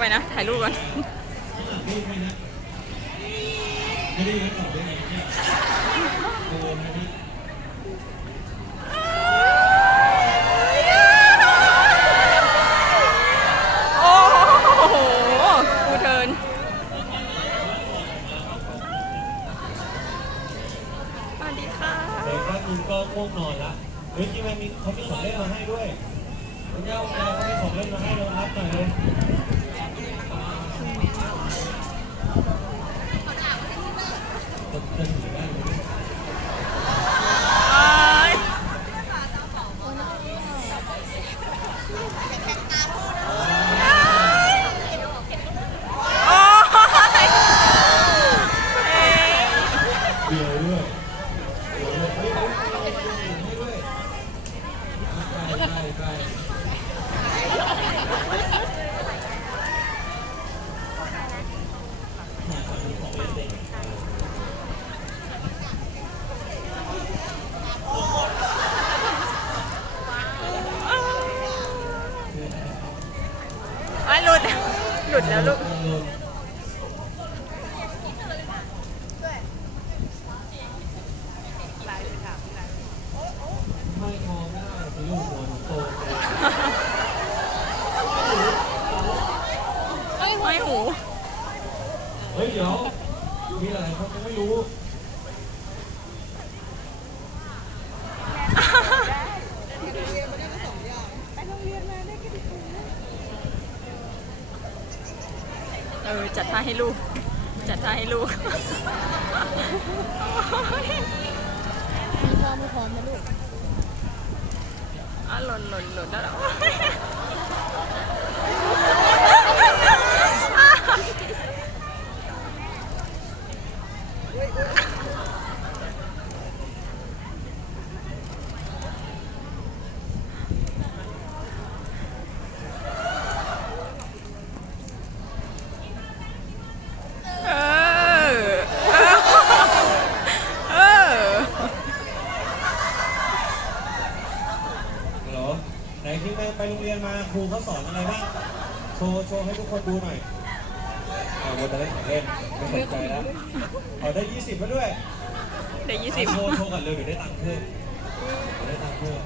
ไปนะ ถ่ายรูปก่อนโอ้โหกูเทินสวัสดีค่ะเดี๋ยวก็คุณก็ง่วงนอนละเฮ้ยจริงไหมีเขามีของเล่นมาให้ด้วยคุณย่าคุยาเขามีของเล่นมาให้เรารับหน่อยเลย Thank you. 一路一路。ろうだろう。 ให้ทุกคนดูหน่อยอ่าวนจะเล่นของเล่นไม่สนใจแล้วเอาได้ยี่สิบมาด้วยได้ยี่สิบโชว์โชว์กันเลยเดี๋ยวได้ตังค์เพิ่มได้ตังค์เพิ่ม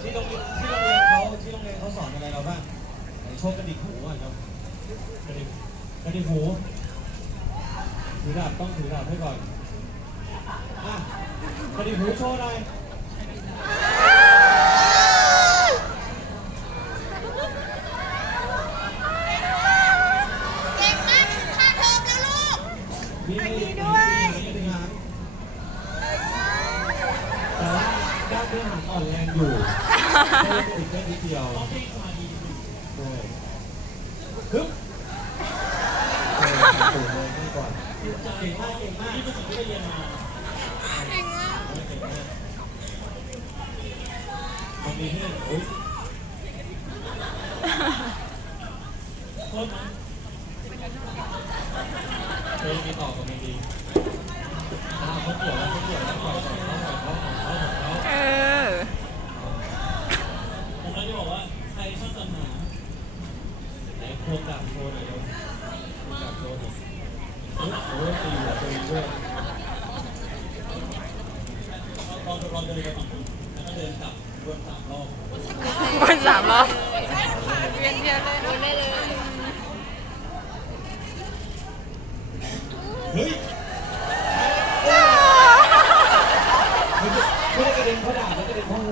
ที่โรงเรียนเขาที่โรงเรียนเขาสอนอะไรเราบ้างโชว์กระดิกหูอะนครับกระดิกกระดิกหูถือดาบต้องถือดาบให้ก่อนอะกระดิกหูโชว์หน่อย เออ Thank you.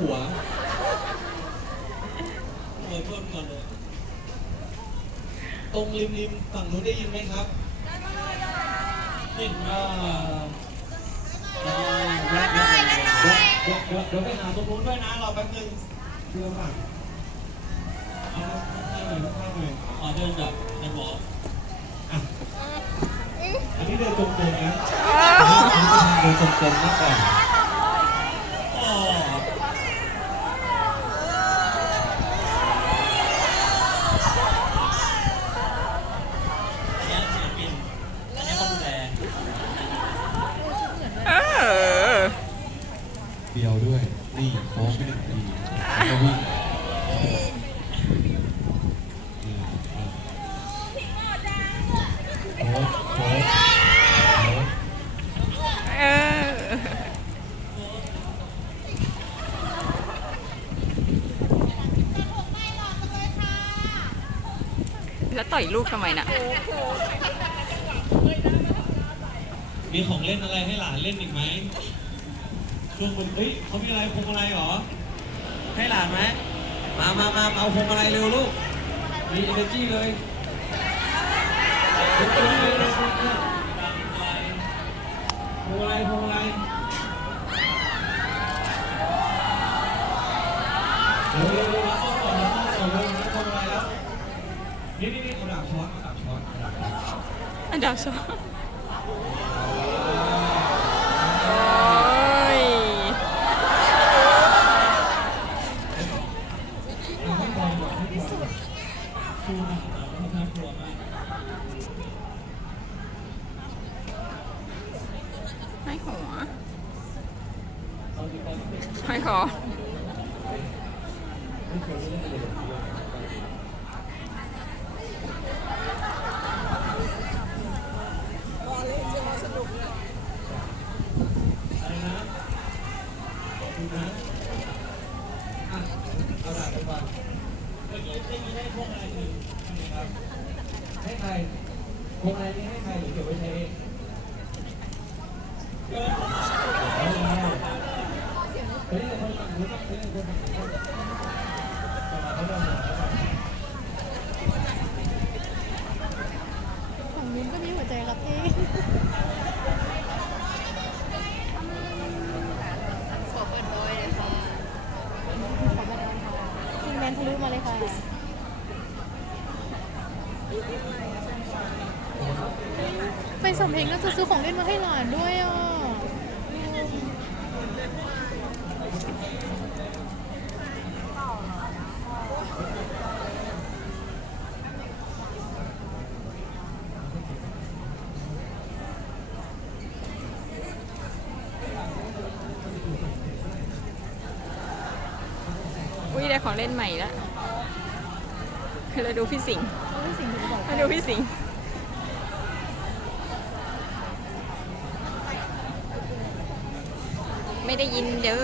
หัวโอ้ยเมก่อนเลยตรงริมริมฝั่งนู้นได้ยินไหมครับเห็นอ่าอ่าเดี๋ยวเดี๋ยวเดี๋เดี๋ยวไปหาตรงนู้นด้วยนะเราแป๊บนึงเพื่อฝั่งข้างหน่อยข้างหน่อยอ๋อเดินแบบในบอกอ่อันนี้เดินตรงๆนะเดินตรงๆมากกว่า วยนี่โค้งไปหนึ่งทีแล้วก็วิ่งโค้งโค้งโค้งเออแล้วต่อยลูกทำไมน่ะ มีของเล่นอะไรให้หลานเล่นอีกไหม ช่วงบนเฮ้ยเขามีอะไรพวงอะไรเหรอ ให้หลานไหมมามามาเอาพวงอะไรเร็วลูก มี energy เลยพวงอะไรพวงอะไรพวงอะไรเร็วเร็วเร็วรับก่อนรับก่อนเร็วรับพวงอะไรแล้วนี่นี่นี่เอาดาบช้อนเอาดาบช้อนเอาดาบช้อน อันดับสองโอ้ย ให้บอลก่อนให้บอลก่อนสู้นะเขาน่ากลัวมาก ให้หัว เอาที่บอลไม่ ให้คอ เคยเล่นอะไรแบบนี้เลยอะไรนะขอบคุณนะอะเอาดาบไปก่อนเมื่อกี้เมื่อกี้ ให้พวกอะไรหนึ่งครับให้ใครพวงอะไรนี้ให้ใครหรือเก็บไว้ใช้เองเออเอาเลยเฮ้ยคนฝั่งนู้นต้อเฮ้ยคนฝั่งนู้นต้องมาเขาเริ่มเลยเขาแบบ ของมิ้นก็มีหัวใจรับเองขอเปิดโดยเลยค่ะขอเปิดโดยค่ะทีมแมนทะลุมาเลยค่ะ ไปสำ เพ็งแล้วจะซื้อของเล่นมาให้หลานด้วยอะอุ้ยได้ของเล่นใหม่แล้วแล้วดูพี่สิงห์เอาไว้สิ่งที่บอกแล้วดูพี่สิงห์ ไม่ได้ยินเด้อ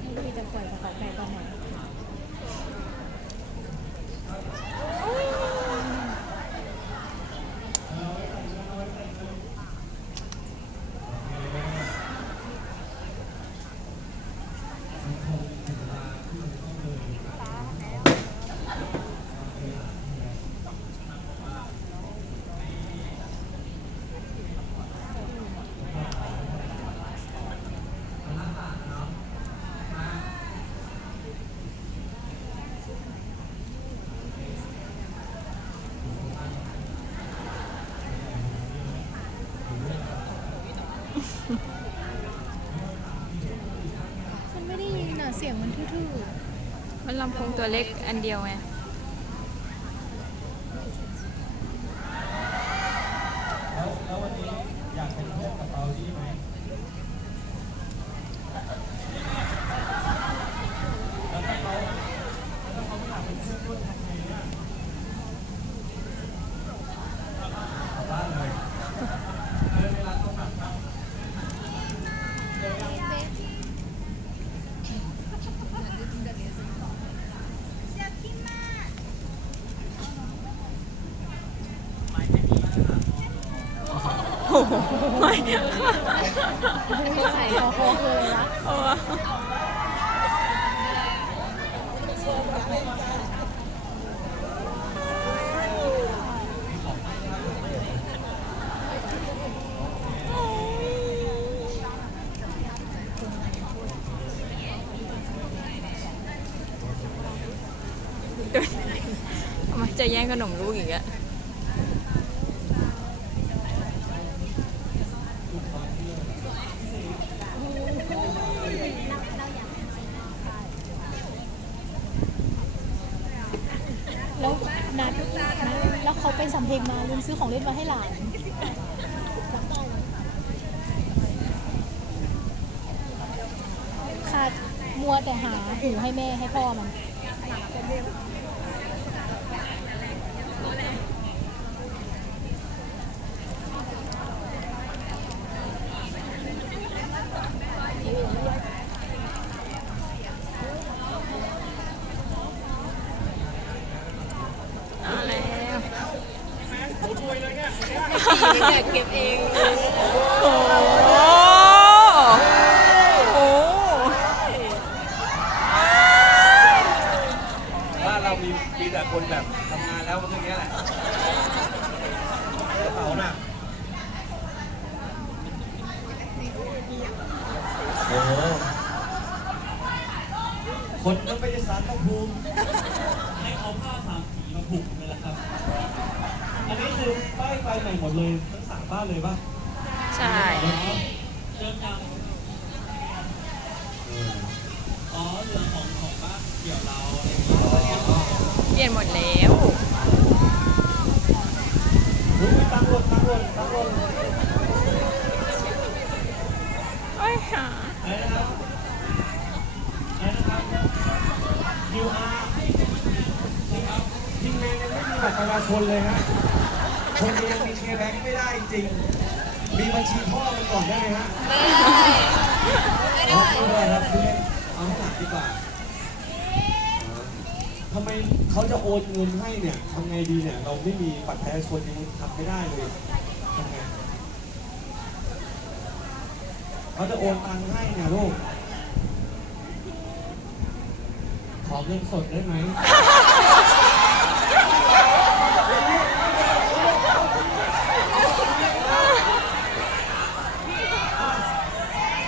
ไม่รู้จะปล่อยภาษาไทยตอนไหนฉันไม่ได้ยินอะ เสียงมันทื่อมันลำโพงตัวเล็กอันเดียวไงแล้วแล้ววันนี้อยากเป็นเพื่อนกับเราดีไหมแล้วถ้าเขาแล้วถ้าเขาไม่อยากเป็นเพื่อนด้วยทำไงเนี่ยกลับบ้านเลยเดินเวลาเขากลับบ้าน ๆ โอ้โห ไม่ไม่ใส่คอโคกเลยนะจะแย่งขนมลูกอีกอะแลวนัดนัดแล้วเขาไปสำเพ็งมาลืมซื้อของเล่นมาให้หลานขาด มัวแต่หาหูให้แม่ให้พ่อมัน เอาแล้ว เก็บเอง โอ้โห บ้านเรามีมีแต่คนแบบทำงานแล้วก็อย่างเงี้ยแหละกระเป๋าหนัก โอ้โหคนก็ไม่ได้สารพระภูมิให้เอาผ้าสามสีมาผูกนั่นแหละครับ อันนี้คือป้ายไฟใหม่หมดเลยทั้งสามบ้านเลยป่ะใช่เริ่มยังอ๋อเรื่องของของบ้านเกี่ยวเราอะไรอย่างเงี้ยเปลี่ยนหมดแล้วเฮ้ยตั้งรถตั้งรถตั้งรถโอ้ย หาอะไรนะครับอะไรนะครับ QR นะครับทีมงานยังไม่มีบัตรประชาชนเลยฮะคนยังมีเคแบงค์ไม่ได้จริง มีบัญชีพ่อมันก่อนได้ไหมฮะไม่ได้ไม่ได้ครับคุณเล่อาให้หนักดีกว่าทำไมเขาจะโอนเงินให้เนี่ยทำไงดีเนี่ย เราไม่มีบัตรประชาชนยังทำไม่ได้เลยทำไง เขาจะโอนตังค์ให้เนี่ยลูก ขอเงินสดได้ไหม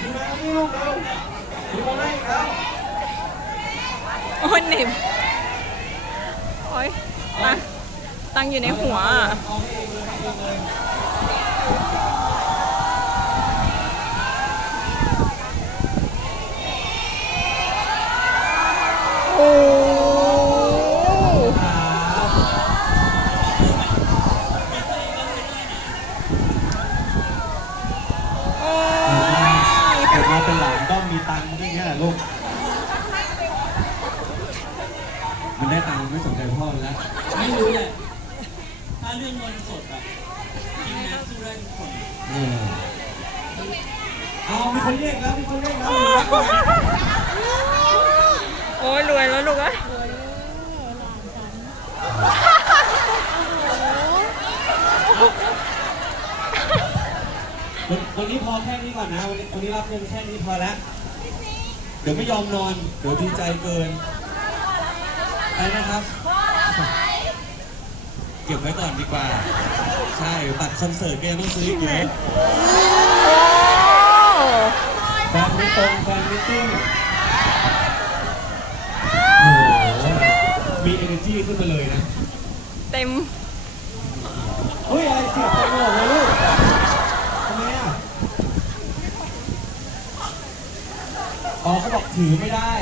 ดูมานี่ลูกเร็วดูมาให้ครับโอ้ยเหน็บโอ้ยตังตังอยู่ในหัวอะเอาให้เองเลยให้เองเลย โอ้ ครับเกิดมาเป็นหลานต้องมีตังค์ที่นี้แหละลูก มันได้ตังค์ไม่สนใจพ่อมันแล้ว ไม่รู้แหละ ถ้าเรื่องเงินสดอะทีมงานสู้ได้ทุกคนเออเอามีคนเรียกแล้ว มีคนเรียกแล้ว โอ้ยรวยแล้วลูกเอ้ย วันวันนี้พอแค่นี้ก่อนนะ วันนี้วันนี้รับเงินแค่นี้พอแล้ว เดี๋ยวไม่ยอมนอน เดี๋ยวดีใจเกินไปนะครับ เก็บไว้ก่อนดีกว่า ใช่บัตรคอนเสิร์ตแกต้องซื้ออีกเยอะโอ้แฟนมิตรงแฟนมิตติ้งโอ้โหมี energy ขึ้นมาเลยนะ เต็ม เฮ้ย อะไรเสียบไปหมดเลยลูกทำไมอะ อ๋อเขาบอกถือไม่ได้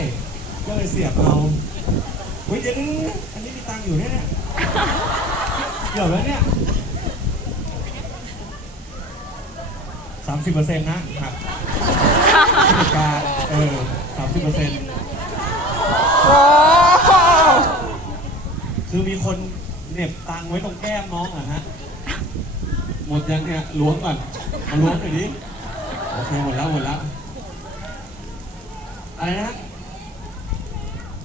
ก็เลยเสียบเอาเฮ้ยเดี๋ยวนึงอันนี้มีตังค์อยู่เนี่ยเกือบแล้วเนี่ยสามสิบเปอร์เซ็นต์นะหักกิจการเออสามสิบเปอร์เซ็นต์โอ้คือมีคนเหน็บตังค์ไว้ตรงแก้มน้องอะฮะ หมดยังเนี่ยล้วงก่อนมาล้วงหน่อยดิโอเคหมดแล้วหมดแล้ว อะไรนะ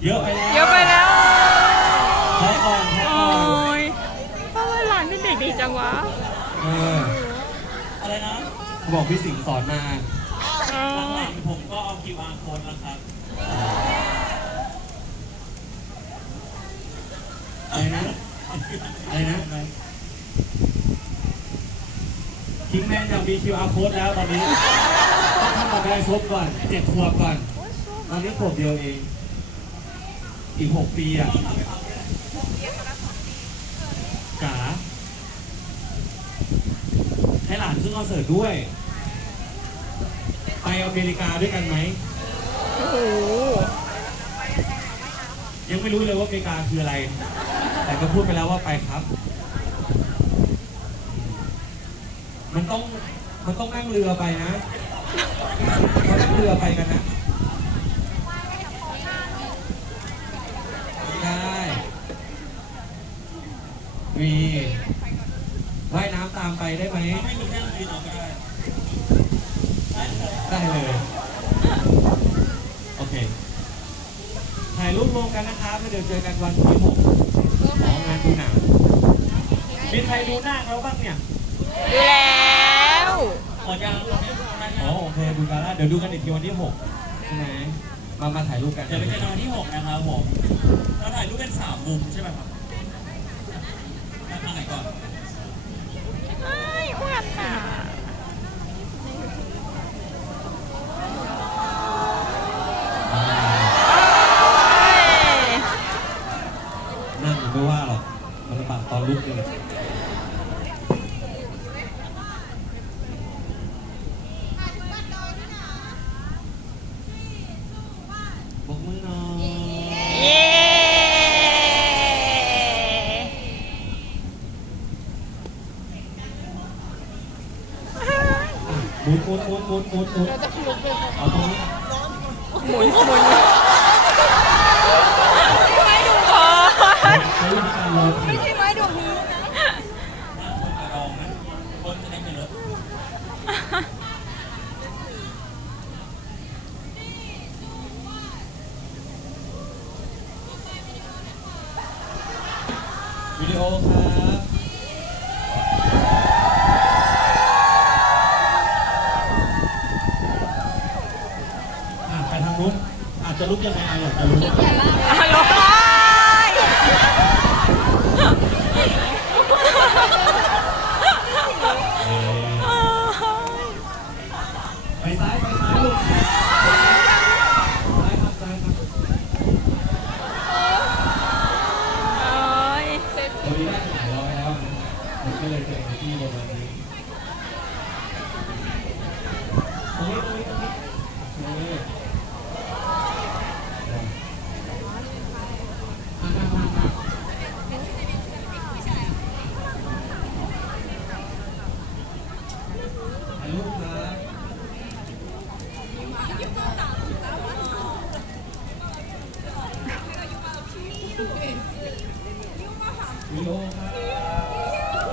เยอะไปแล้วเยอะไปแล้วแพ้ก่อนแพ้โอ้ก่อนยทำไมหลานเป็นเด็กดีจังวะเอออะไรนะเขาบอกพี่สิงห์สอนมาหลังๆผมก็เอา QR code แล้วครับ อะไรนะ อะไรนะคิงแมนอยากมี QR code แล้วตอนนี้ ต้องทำบัตรประชาชนก่อนเจ็ดขวบก่อน ตอนนี้ขวบเดียวเอง อีกหกปีอะจ๋าให้หลานขึ้นคอนเสิร์ตด้วย ไปอเมริกาด้วยกันไหม โอ้โหยังไม่รู้เลยว่าอเมริกาคืออะไร แต่ก็พูดไปแล้วว่าไปครับ มันต้องมันต้องนั่งเรือไปนะเขานั่งเรือไปกันนะไม่ได้ มีว่ายน้ำตามไปได้ไหมถ้าไม่มีเครื่องบินเอาก็ได้ได้เลย โอเค ถ่ายรูปรวมกันนะครับแล้วเดี๋ยวเจอกันวันที่หกของงานดูหนังมีใครดูหน้าเขาบ้างเนี่ย ดูแล้วขอยังไม่ได้อ๋อโอเคดูกันแล้วเดี๋ยวดูกันอีกทีวันที่หกใช่ไหมมามาถ่ายรูปกัน เดี๋ยวไปเจอกันวันที่6นะครับผมเราถ่ายรูปเป็นสามมุมใช่ไหมครับทางไหนก่อน ไม่อ้วนอะ นั่งไม่ว่าหรอก มันลำบากตอนลุกเองบกมือหน่อย เย้ หมุนหมุนหมุนหมุนหมุนหมุนเอาตรงนี้ หมุนหมุนโอ้ย ใช้วิธีการรอถ่าย ใช่ไหมดูนี้ คนกระดองนะคนจะได้ไม่เลอะ วิดีโอครับอะไปทางนู้นอา จะลุกยังไงอะอยากจะรู้ อร่อย เอ่อไปซ้ายไปซ้ายลูกซ้ายครับซ้ายครับ โอ้ย วันนี้ได้หลายร้อยแล้วผมก็เลยเจอที่บนวันนี้ตรงนี้ตรงนี้ตรงนี้ตรงนี้อะมามามาถ่ายรูปครับวิดีโอครับ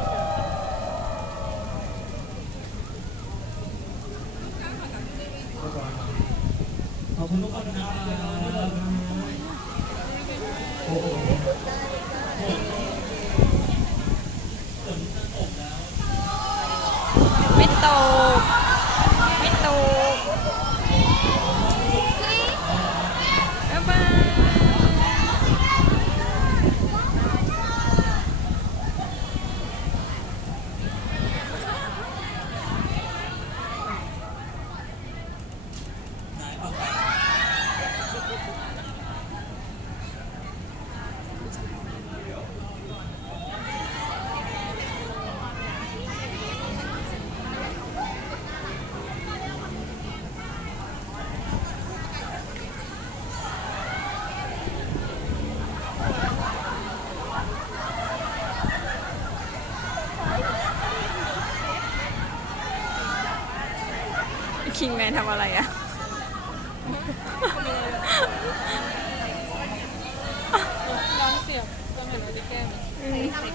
ขอบคุณทุกคนนะครับโอ้โห ไม่ตกไม่ตกบ๊ายบาย ไหนต่อไป คิงแมนทำอะไรอะ น้องเสียบต้องเห็นว่าจะแก้ไหมไม่ทัน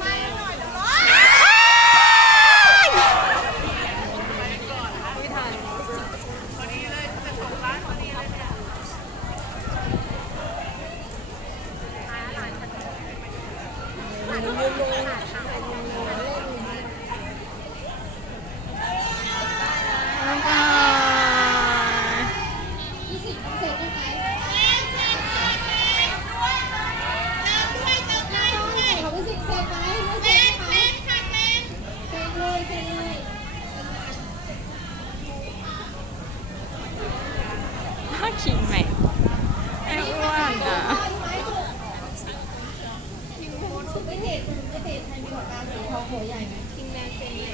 ว หัวใหญ่ไหมทีมแมนเป็นใหญ่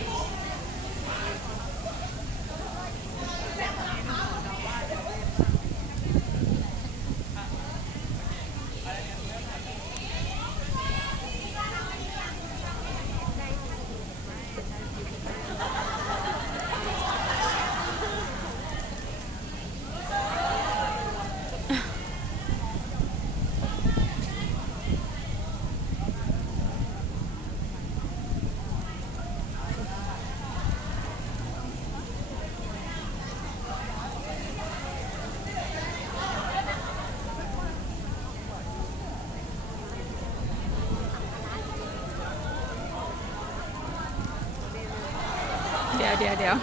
เดี๋ยวเดี๋ยวเดี๋ยว